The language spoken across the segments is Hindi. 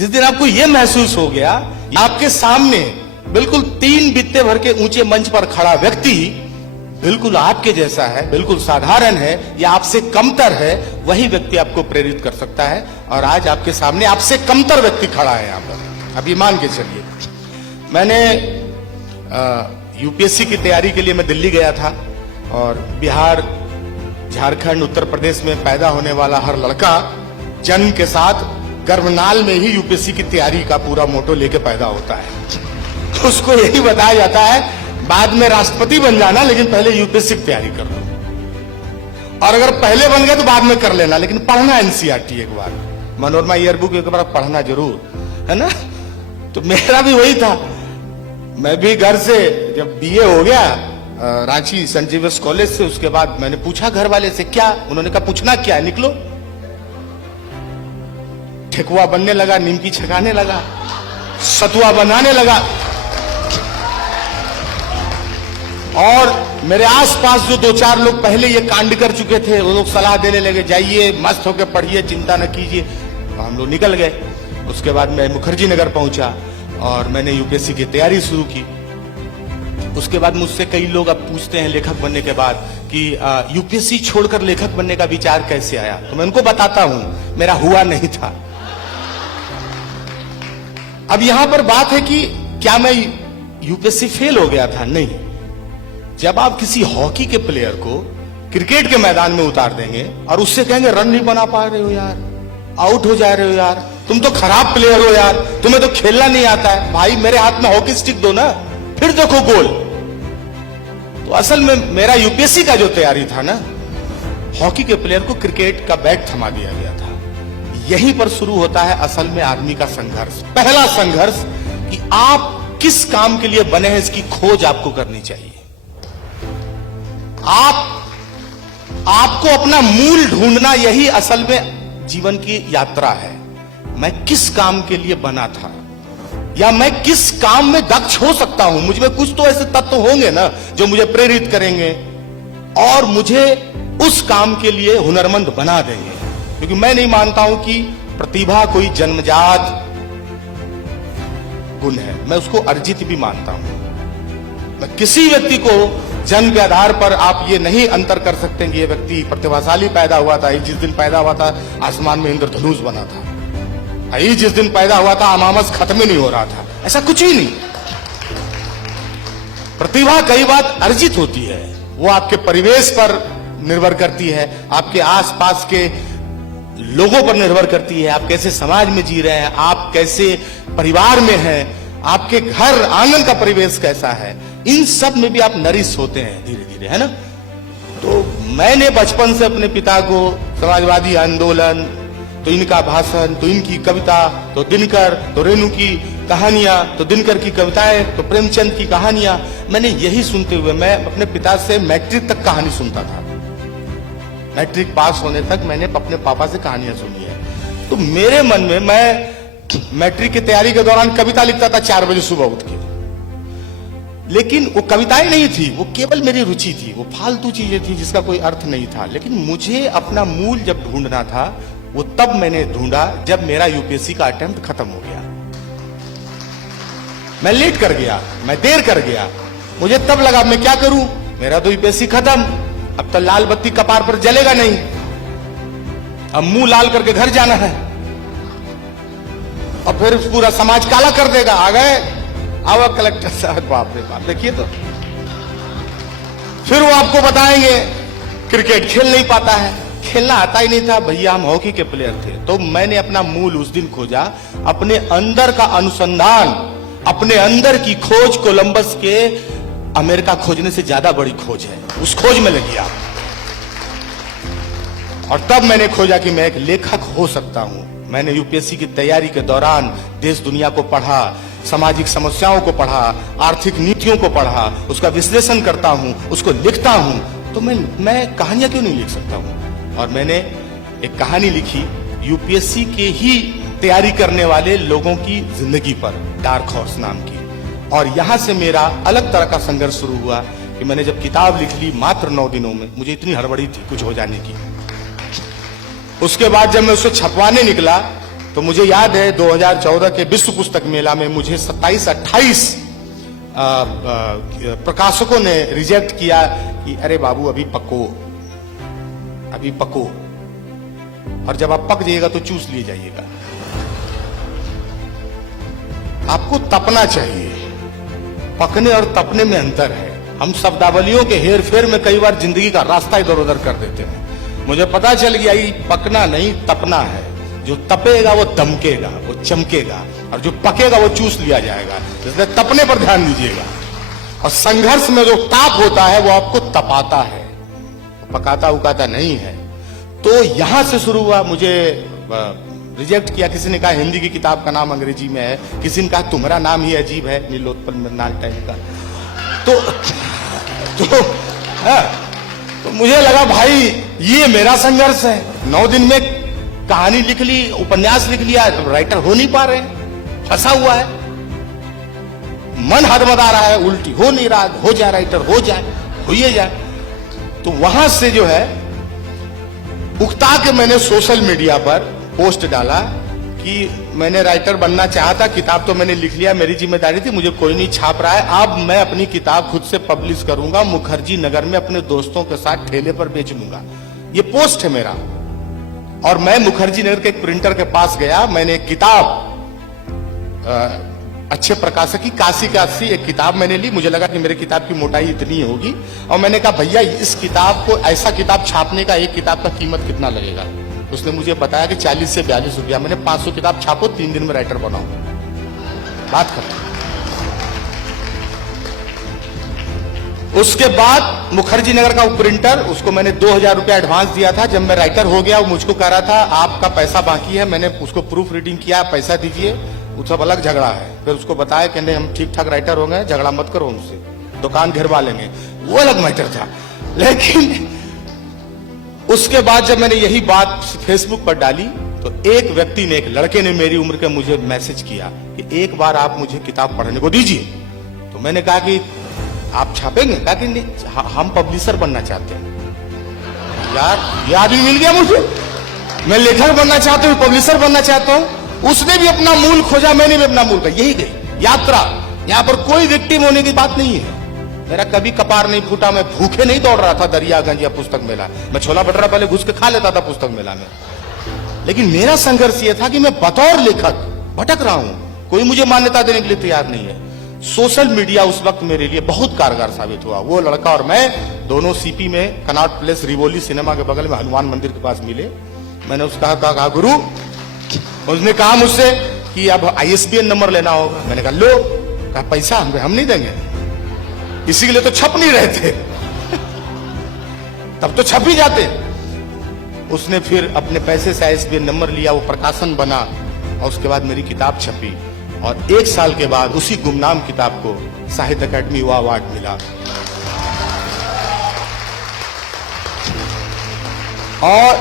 जिस दिन आपको यह महसूस हो गया आपके सामने बिल्कुल 3 बित्ते भर के ऊंचे मंच पर खड़ा व्यक्ति बिल्कुल आपके जैसा है, बिल्कुल साधारण है या आपसे कमतर है, वही व्यक्ति आपको प्रेरित कर सकता है। और आज आपके सामने आपसे कमतर व्यक्ति खड़ा है यहां पर। अभी मान के चलिए, मैंने यूपीएससी की तैयारी के लिए मैं दिल्ली गया था और बिहार, झारखंड, उत्तर प्रदेश में पैदा होने वाला हर लड़का जन्म के साथ गर्भनाल में ही यूपीएससी की तैयारी का पूरा मोटो लेके पैदा होता है। उसको यही बताया जाता है बाद में राष्ट्रपति बन जाना, लेकिन पहले यूपीएससी की तैयारी कर लो। और अगर पहले बन गए तो बाद में कर लेना, लेकिन पढ़ना एनसीईआरटी एक बार, मनोरमा ईयरबुक एक बार पढ़ना जरूर, है ना। तो मेरा भी वही था। मैं भी घर से जब बीए हो गया रांची सेंट जेवियर्स कॉलेज से, उसके बाद मैंने पूछा घर वाले से क्या, उन्होंने कहा पूछना क्या है, निकलो। ठेकुआ बनने लगा, नीमकी छकाने लगा, सतुआ बनाने लगा। और मेरे आसपास जो 2-4 लोग पहले ये कांड कर चुके थे, वो लोग सलाह देने लगे, जाइए मस्त होकर पढ़िए, चिंता न कीजिए। हम लोग निकल गए। उसके बाद मैं मुखर्जी नगर पहुंचा और मैंने यूपीएससी की तैयारी शुरू की। उसके बाद मुझसे कई लोग अब पूछते हैं लेखक बनने के बाद कि यूपीएससी छोड़कर लेखक बनने का विचार कैसे आया। तो मैं उनको बताता हूं, मेरा हुआ नहीं था। अब यहां पर बात है कि क्या मैं यूपीएससी फेल हो गया था? नहीं। जब आप किसी हॉकी के प्लेयर को क्रिकेट के मैदान में उतार देंगे और उससे कहेंगे रन नहीं बना पा रहे हो यार, आउट हो जा रहे हो यार, तुम तो खराब प्लेयर हो यार, तुम्हें तो खेलना नहीं आता है, भाई मेरे हाथ में हॉकी स्टिक दो ना, फिर देखो गोल। तो असल में मेरा यूपीएससी का जो तैयारी था ना, हॉकी के प्लेयर को क्रिकेट का बैट थमा दिया गया था। यहीं पर शुरू होता है असल में आदमी का संघर्ष। पहला संघर्ष कि आप किस काम के लिए बने हैं, इसकी खोज आपको करनी चाहिए। आपको अपना मूल ढूंढना, यही असल में जीवन की यात्रा है। मैं किस काम के लिए बना था, या मैं किस काम में दक्ष हो सकता हूं। मुझ में कुछ तो ऐसे तत्व होंगे ना जो मुझे प्रेरित करेंगे और मुझे उस काम के लिए हुनरमंद बना देंगे। क्योंकि मैं नहीं मानता हूं कि प्रतिभा कोई जन्मजात गुण है, मैं उसको अर्जित भी मानता हूं। मैं किसी व्यक्ति को जन्म के आधार पर आप ये नहीं अंतर कर सकते कि ये व्यक्ति प्रतिभाशाली पैदा हुआ था, जिस दिन पैदा हुआ था आसमान में इंद्रधनुष बना था, जिस दिन पैदा हुआ था अमामस खत्म ही नहीं हो रहा था, ऐसा कुछ ही नहीं। प्रतिभा कई बार अर्जित होती है, वो आपके परिवेश पर निर्भर करती है, आपके आसपास के लोगों पर निर्भर करती है, आप कैसे समाज में जी रहे हैं, आप कैसे परिवार में हैं, आपके घर आंगन का परिवेश कैसा है, इन सब में भी आप नरिश होते हैं धीरे धीरे, है ना। तो मैंने बचपन से अपने पिता को समाजवादी आंदोलन, तो इनका भाषण, तो इनकी कविता, तो दिनकर, तो रेणु की कहानियां, तो दिनकर की कविताएं, तो प्रेमचंद की कहानियां, मैंने यही सुनते हुए मैं अपने पिता से मैट्रिक तक कहानी सुनता था। मैट्रिक पास होने तक मैंने अपने पापा से कहानियां सुनी है। तो मेरे मन में, मैं मैट्रिक की तैयारी के दौरान कविता लिखता था 4 बजे सुबह उठ के, लेकिन वो कविताएं नहीं थी, वो केवल मेरी रुचि थी, वो फालतू चीजें थी जिसका कोई अर्थ नहीं था। लेकिन मुझे अपना मूल जब ढूंढना था, वो तब मैंने ढूंढा जब मेरा यूपीएससी का अटेम्प्ट खत्म हो गया। मैं लेट कर गया, मैं देर कर गया, मुझे तब लगा मैं क्या करूं, मेरा तो यूपीएससी खत्म, अब तो लाल बत्ती कपार पर जलेगा नहीं, अब मुंह लाल करके घर जाना है और फिर पूरा समाज काला कर देगा। आ गए, आओ कलेक्टर साहब, बाप रे बाप, देखिए तो फिर वो आपको बताएंगे क्रिकेट खेल नहीं पाता है, खेलना आता ही नहीं था। भैया हम हॉकी के प्लेयर थे। तो मैंने अपना मूल उस दिन खोजा, अपने अंदर का अनुसंधान, अपने अंदर की खोज कोलंबस के अमेरिका खोजने से ज्यादा बड़ी खोज है, उस खोज में लगी आप। और तब मैंने खोजा कि मैं एक लेखक हो सकता हूं। मैंने यूपीएससी की तैयारी के दौरान देश दुनिया को पढ़ा, सामाजिक समस्याओं को पढ़ा, आर्थिक नीतियों को पढ़ा, उसका विश्लेषण करता हूं, उसको लिखता हूं। तो मैं कहानियां क्यों नहीं लिख सकता हूं? और मैंने एक कहानी लिखी यूपीएससी के ही तैयारी करने वाले लोगों की जिंदगी पर, डार्क हॉर्स नाम की। और यहां से मेरा अलग तरह का संघर्ष शुरू हुआ कि मैंने जब किताब लिख ली मात्र 9 दिनों में, मुझे इतनी हड़बड़ी थी कुछ हो जाने की। उसके बाद जब मैं उसे छपवाने निकला तो मुझे याद है 2014 के विश्व पुस्तक मेला में मुझे 27-28 प्रकाशकों ने रिजेक्ट किया कि अरे बाबू अभी पको, अभी पको, और जब आप पक जाइएगा तो चूस लिए जाइएगा। आपको तपना चाहिए, पकने और तपने में अंतर है। हम शब्दावलियों के हेर फेर में कई बार जिंदगी का रास्ता इधर उधर कर देते हैं। मुझे पता चल गया ये पकना नहीं तपना है। जो तपेगा वो दमकेगा, वो चमकेगा, और जो पकेगा वो चूस लिया जाएगा। इसलिए तपने पर ध्यान दीजिएगा। और संघर्ष में जो ताप होता है वो आपको तपाता है, पकाता उकाता नहीं है। तो यहां से शुरू हुआ। मुझे रिजेक्ट किया। किसी ने कहा हिंदी की किताब का नाम अंग्रेजी में है, किसी ने कहा तुम्हारा नाम ही अजीब है, नीलोत्पल मृणाल टाइप का। तो मुझे लगा भाई ये मेरा संघर्ष है। 9 दिन में कहानी लिख ली, उपन्यास लिख लिया, राइटर हो नहीं पा रहे, फंसा हुआ है, मन हदमदा रहा है, उल्टी हो नहीं रहा, हो जाए राइटर, हो जाए, होइए जाए। तो वहां से जो है उकता के मैंने सोशल मीडिया पर पोस्ट डाला कि मैंने राइटर बनना चाहा था, किताब तो मैंने लिख लिया, मेरी जिम्मेदारी थी, मुझे कोई नहीं छाप रहा है, अब मैं अपनी किताब खुद से पब्लिश करूंगा, मुखर्जी नगर में अपने दोस्तों के साथ ठेले पर बेच लूंगा। ये पोस्ट है मेरा। और मैं मुखर्जी नगर के एक प्रिंटर के पास गया, मैंने एक किताब अच्छे प्रकाशक की काशी एक किताब मैंने ली। मुझे लगा कि मेरी किताब की मोटाई इतनी होगी, और मैंने कहा भैया इस किताब को, ऐसा किताब छापने का एक किताब का कीमत कितना लगेगा? उसने मुझे बताया कि 40 से 42 रुपया। मैंने 500 किताब छापो, 3 दिन में राइटर बनाओ, बात कर। उसके बाद मुखर्जी नगर का प्रिंटर, उसको मैंने 2000 रुपया एडवांस दिया था। जब मैं राइटर हो गया वो मुझको कह रहा था आपका पैसा बाकी है। मैंने उसको प्रूफ रीडिंग किया, पैसा दीजिए, वो सब अलग झगड़ा है। फिर उसको बताया कि नहीं हम ठीक ठाक राइटर हो गए, झगड़ा मत करो उनसे, दुकान घेरवा लेंगे, वो अलग मैटर था। लेकिन उसके बाद जब मैंने यही बात फेसबुक पर डाली तो एक व्यक्ति ने, एक लड़के ने मेरी उम्र के मुझे मैसेज किया कि एक बार आप मुझे किताब पढ़ने को दीजिए। तो मैंने कहा कि आप छापेंगे? कहा कि नहीं, हम पब्लिशर बनना चाहते हैं। यार ये आदमी मिल गया मुझे, मैं लेखक बनना चाहता हूँ, पब्लिशर बनना चाहता हूँ। उसने भी अपना मूल खोजा, मैंने भी अपना मूल खोजा, यही गई यात्रा। यहां पर कोई विक्टिम होने की बात नहीं है। मेरा कभी कपार नहीं फूटा, मैं भूखे नहीं दौड़ रहा था दरियागंज या पुस्तक मेला। मैं छोला भटूरा पहले घुस के खा लेता था पुस्तक मेला में। लेकिन मेरा संघर्ष यह था कि मैं बतौर लेखक भटक रहा हूं, कोई मुझे मान्यता देने के लिए तैयार नहीं है। सोशल मीडिया उस वक्त मेरे लिए बहुत कारगर साबित हुआ। वो लड़का और मैं दोनों सीपी में कनॉट प्लेस रिवोली सिनेमा के बगल में हनुमान मंदिर के पास मिले। मैंने उसका कहा गुरु, उसने कहा मुझसे कि अब ISBN नंबर लेना होगा। मैंने कहा लो। कहा पैसा हम नहीं देंगे, इसी के लिए तो छप नहीं रहे थे तब तो छप ही जाते। उसने फिर अपने पैसे से ISBN नंबर लिया, वो प्रकाशन बना, और उसके बाद मेरी किताब छपी। और 1 साल के बाद उसी गुमनाम किताब को साहित्य अकादमी युवा अवार्ड मिला। और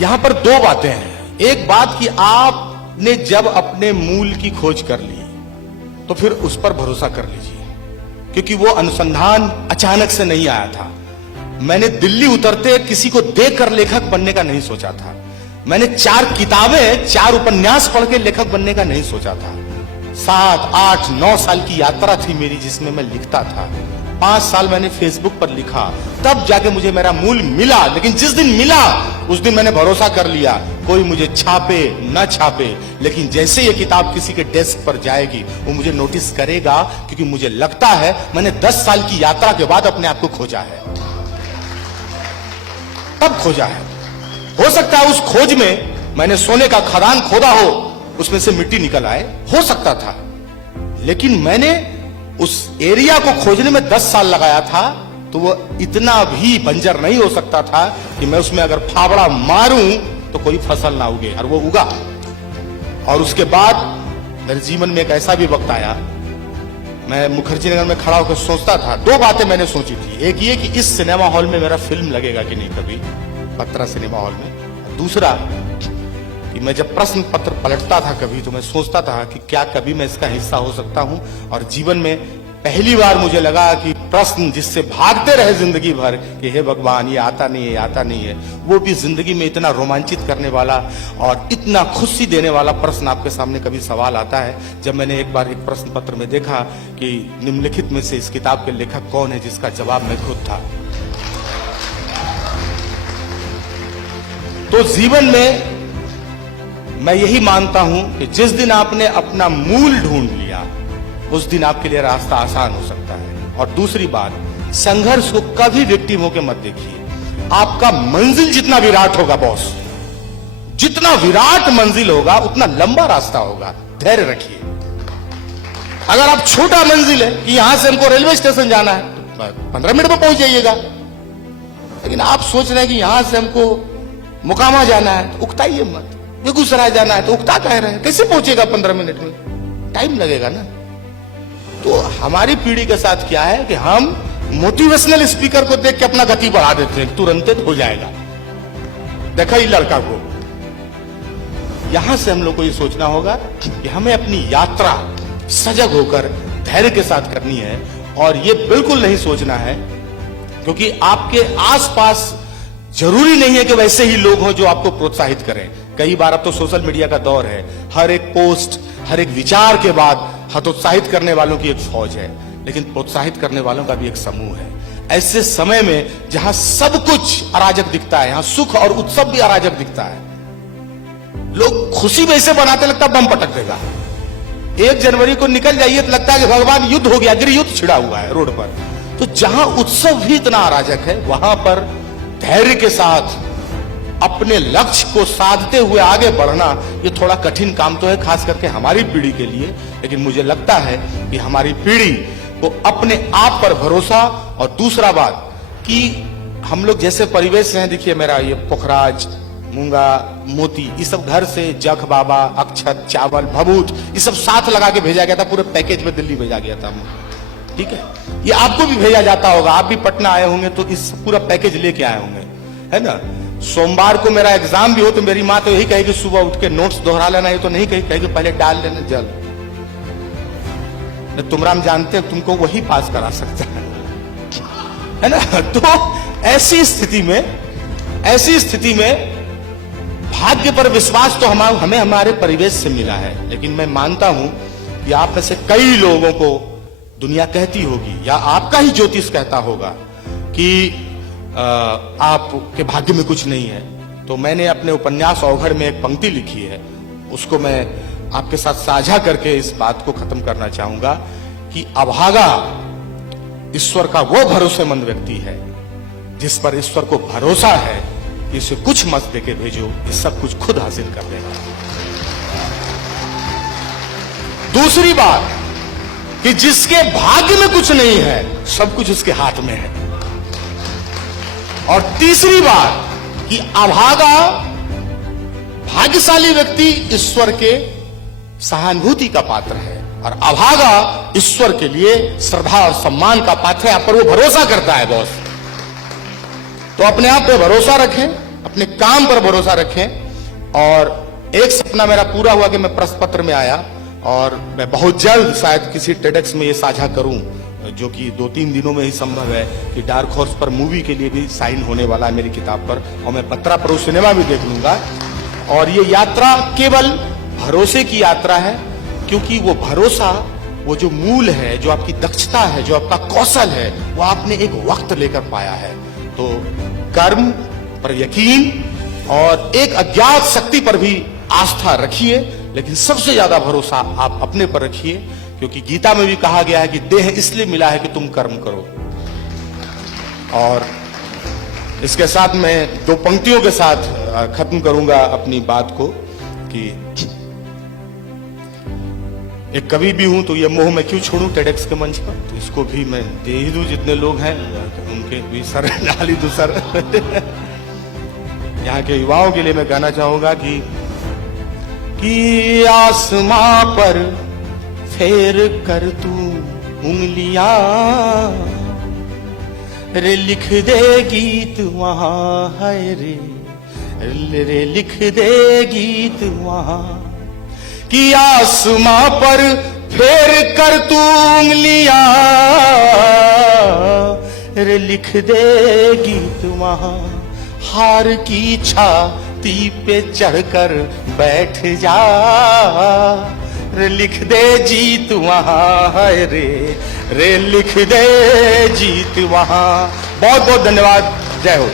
यहां पर 2 बातें हैं। एक बात कि आपने जब अपने मूल की खोज कर ली तो फिर उस पर भरोसा कर लीजिए, क्योंकि वो अनुसंधान अचानक से नहीं आया था। मैंने दिल्ली उतरते किसी को देखकर लेखक बनने का नहीं सोचा था। मैंने 4 किताबें, 4 उपन्यास पढ़ के लेखक बनने का नहीं सोचा था। 7, 8, 9 साल की यात्रा थी मेरी जिसमें मैं लिखता था। 5 साल मैंने फेसबुक पर लिखा, तब जाके मुझे मेरा मूल मिला। लेकिन जिस दिन मिला उस दिन मैंने भरोसा कर लिया, कोई मुझे छापे न छापे, लेकिन जैसे ये किताब किसी के डेस्क पर जाएगी वो मुझे नोटिस करेगा, क्योंकि मुझे लगता है मैंने 10 साल की यात्रा के बाद अपने आप को खोजा है। तब खोजा है। हो सकता है उस खोज में मैंने सोने का खदान खोदा हो, उसमें से मिट्टी निकल आए, हो सकता था। लेकिन मैंने उस एरिया को खोजने में 10 साल लगाया था, तो वो इतना भी बंजर नहीं हो सकता था कि मैं उसमें अगर फावड़ा मारूं तो कोई फसल ना उगे, और वो उगा। और उसके बाद मेरे जीवन में एक ऐसा भी वक्त आया, मैं मुखर्जी नगर में खड़ा होकर सोचता था। 2 बातें मैंने सोची थी। एक ये कि इस सिनेमा हॉल में मेरा फिल्म लगेगा कि नहीं कभी, पत्रा सिनेमा हॉल में। दूसरा कि मैं जब प्रश्न पत्र पलटता था कभी, तो मैं सोचता था कि क्या कभी मैं इसका हिस्सा हो सकता हूं, और जीवन में पहली बार मुझे लगा कि प्रश्न जिससे भागते रहे जिंदगी भर कि हे भगवान ये आता नहीं है, ये आता नहीं है, वो भी जिंदगी में इतना रोमांचित करने वाला और इतना खुशी देने वाला प्रश्न आपके सामने कभी सवाल आता है। जब मैंने एक बार एक प्रश्न पत्र में देखा कि निम्नलिखित में से इस किताब के लेखक कौन है, जिसका जवाब मैं खुद था। तो जीवन में मैं यही मानता हूं कि जिस दिन आपने अपना मूल ढूंढ लिया उस दिन आपके लिए रास्ता आसान हो सकता है। और दूसरी बात, संघर्ष को कभी विक्टिम होकर मत देखिए। आपका मंजिल जितना विराट होगा बॉस, जितना विराट मंजिल होगा उतना लंबा रास्ता होगा, धैर्य रखिए। अगर आप छोटा मंजिल है कि यहां से हमको रेलवे स्टेशन जाना है तो 15 मिनट में पहुंच जाइएगा, लेकिन आप सोच रहे हैं कि यहां से हमको मुकामा जाना है तो उकताइए मत, बेगूसराय जाना है तो उकता कह रहे हैं, कैसे पहुंचेगा 15 मिनट में, टाइम लगेगा ना। तो हमारी पीढ़ी के साथ क्या है कि हम मोटिवेशनल स्पीकर को देख के अपना गति बढ़ा देते हैं, तुरंत हो जाएगा। देखा ये लड़का को, यहां से हम लोग को ये सोचना होगा कि हमें अपनी यात्रा सजग होकर धैर्य के साथ करनी है। और ये बिल्कुल नहीं सोचना है क्योंकि आपके आसपास जरूरी नहीं है कि वैसे ही लोग हों जो आपको प्रोत्साहित करें। कई बार अब तो सोशल मीडिया का दौर है, हर एक पोस्ट, हर एक विचार के बाद हतोत्साहित करने वालों की एक फौज है, लेकिन प्रोत्साहित करने वालों का भी एक समूह है। ऐसे समय में जहां सब कुछ अराजक दिखता है, यहां सुख और उत्सव भी अराजक दिखता है, लोग खुशी में ऐसे बनाते लगता बम पटक देगा। 1 जनवरी को निकल जाइए तो लगता है कि भगवान युद्ध हो गया, गृह युद्ध छिड़ा हुआ है रोड पर। तो जहां उत्सव भी इतना अराजक है वहां पर धैर्य के साथ अपने लक्ष्य को साधते हुए आगे बढ़ना ये थोड़ा कठिन काम तो है, खास करके हमारी पीढ़ी के लिए। लेकिन मुझे लगता है कि हमारी पीढ़ी को अपने आप पर भरोसा, और दूसरा बात कि हम लोग जैसे परिवेश से हैं, देखिए मेरा ये पुखराज, मूंगा, मोती, ये सब घर से जख बाबा, अक्षत, चावल, भभूत, ये सब साथ लगा के भेजा गया था, पूरे पैकेज में दिल्ली भेजा गया था। ठीक है, ये आपको भी भेजा जाता होगा, आप भी पटना आए होंगे तो इस पूरा पैकेज लेके आए होंगे, है ना। सोमवार को मेरा एग्जाम भी हो तो मेरी माँ तो यही कहेगी सुबह उठ के नोट्स दोहरा लेना, ये तो नहीं कहेगी पहले डाल लेना जल। तुमराम जानते हैं तुमको वही पास करा सकता है ना। तो ऐसी स्थिति में भाग्य पर विश्वास तो हमें हमारे परिवेश से मिला है, लेकिन मैं मानता हूं कि आप में से कई लोगों को दुनिया कहती होगी या आपका ही ज्योतिष कहता होगा कि आपके भाग्य में कुछ नहीं है। तो मैंने अपने उपन्यास अवघड़ में एक पंक्ति लिखी है, उसको मैं आपके साथ साझा करके इस बात को खत्म करना चाहूंगा कि अभागा ईश्वर का वो भरोसेमंद व्यक्ति है जिस पर ईश्वर को भरोसा है कि इसे कुछ मत देके भेजो, ये सब कुछ खुद हासिल कर लेगा। दूसरी बात कि जिसके भाग्य में कुछ नहीं है सब कुछ उसके हाथ में है। और तीसरी बात कि अभागा भाग्यशाली व्यक्ति ईश्वर के सहानुभूति का पात्र है और अभागा ईश्वर के लिए श्रद्धा और सम्मान का पात्र है, आप पर वो भरोसा करता है बॉस। तो अपने आप पे भरोसा रखें, अपने काम पर भरोसा रखें। और एक सपना मेरा पूरा हुआ कि मैं प्रश्न पत्र में आया, और मैं बहुत जल्द शायद किसी टेडेक्स में ये साझा करूं, जो कि 2-3 दिनों में ही संभव है कि डार्क हॉर्स पर मूवी के लिए भी साइन होने वाला है मेरी किताब पर, और मैं पत्रा प्रो सिनेमा भी देख लूंगा। और ये यात्रा केवल भरोसे की यात्रा है, क्योंकि वो भरोसा, वो जो मूल है, जो आपकी दक्षता है, जो आपका कौशल है, वो आपने एक वक्त लेकर पाया है। तो कर्म पर यकीन और एक अज्ञात शक्ति पर भी आस्था रखिए, लेकिन सबसे ज्यादा भरोसा आप अपने पर रखिए, क्योंकि गीता में भी कहा गया है कि देह इसलिए मिला है कि तुम कर्म करो। और इसके साथ मैं 2 पंक्तियों के साथ खत्म करूंगा अपनी बात को कि एक कवि भी हूं तो ये मोह मैं क्यों छोड़ूं टेडेक्स के मंच पर, तो इसको भी मैं दे ही दूं। जितने लोग हैं उनके भी सर नाली दूसर यहाँ के युवाओं के लिए मैं कहना चाहूंगा कि आसमां पर फेर कर तू उंगलियां, रे लिख दे गीत वहां है रे लिख दे गीत वहां, कि आसमां पर फेर कर तू उंगलियां, रे लिख देगी तू वहां, हार की छाती पे चढ़कर बैठ जा, रे लिख दे जीत वहां, है रे लिख दे जीत वहां। बहुत बहुत धन्यवाद। जय हो।